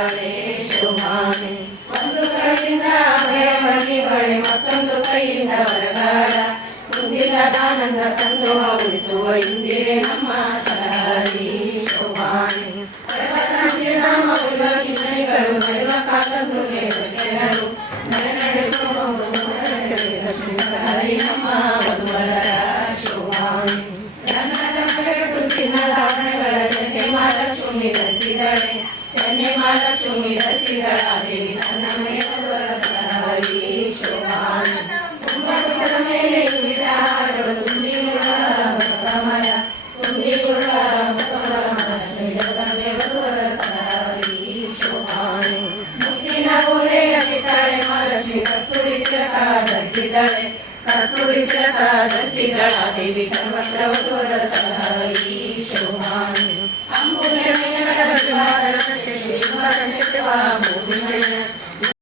ಬಂದಿದ್ದಾಳೆ ಶೋಭಾನೆ. ಒಂದು ಕೈಯಿಂದ ಭಯವನಿ ಬಳೆ ಮತ್ತೊಂದು ಕೈಯಿಂದ ಬರಗಾಲ ಕುಂದಿಲ್ಲದಾನಂದ ಸಂದೋಹ ಉಳಿಸುವ ಇಂದಿರೆ ನಮ್ಮ ಸರಹರಿ ಶೋಭಾನೆ. ನಾಮ ಮಣಿಗಳು ನಡೆಯುವ ಕಾಲದ್ದು ಕೆಲರು ನಡೆಸುವ ಸರಹರಿ ನಮ್ಮ ವಧುವರರ ಶೋಭಾನೆ. ಚಿನ್ನದಾಭರಣಗಳ ಚೆನ್ನೆ ಮಹಾಲಕ್ಷ್ಮಿ ಧರಿಸಿದಳೆ ಚೆನ್ನೆ ಮಹಾಲಕ್ಷ್ಮಿ ಧರಿಸಿದಳ ದೇವಿ ತನ್ನ ಮನೆಯ ವಧುವರರ ಸರಹರಿ ಶೋಭಾನೆ. ಕುಂಭಕುಶದ ಮೇಲೆ ವಿವಿಧ ಹಾರಗಳು ತುಂಬಿರುವ ಬಸವಮರ ತುಂಬಿರುವ ಬಸವಮರ ಜಗದಂಬೆ ವಧುವರರ ಸರಹರಿ ಶೋಭಾನೆ. ಮುತ್ತಿನ ಓಲೆಯ ಕಿತ್ತಾಳೆ ಮಹಾಲಕ್ಷ್ಮಿ ಕಸ್ತೂರಿ ತಿಲಕ ಧರಿಸಿದಳೆ ಕಸ್ತೂರಿ ತಿಲಕ ಧರಿಸಿದಳ ದೇವಿ ಸರ್ವತ್ರ ವಧುವರರ ಸರಹರಿ ಶೋಭಾನೆ. ಅಂಬುಜ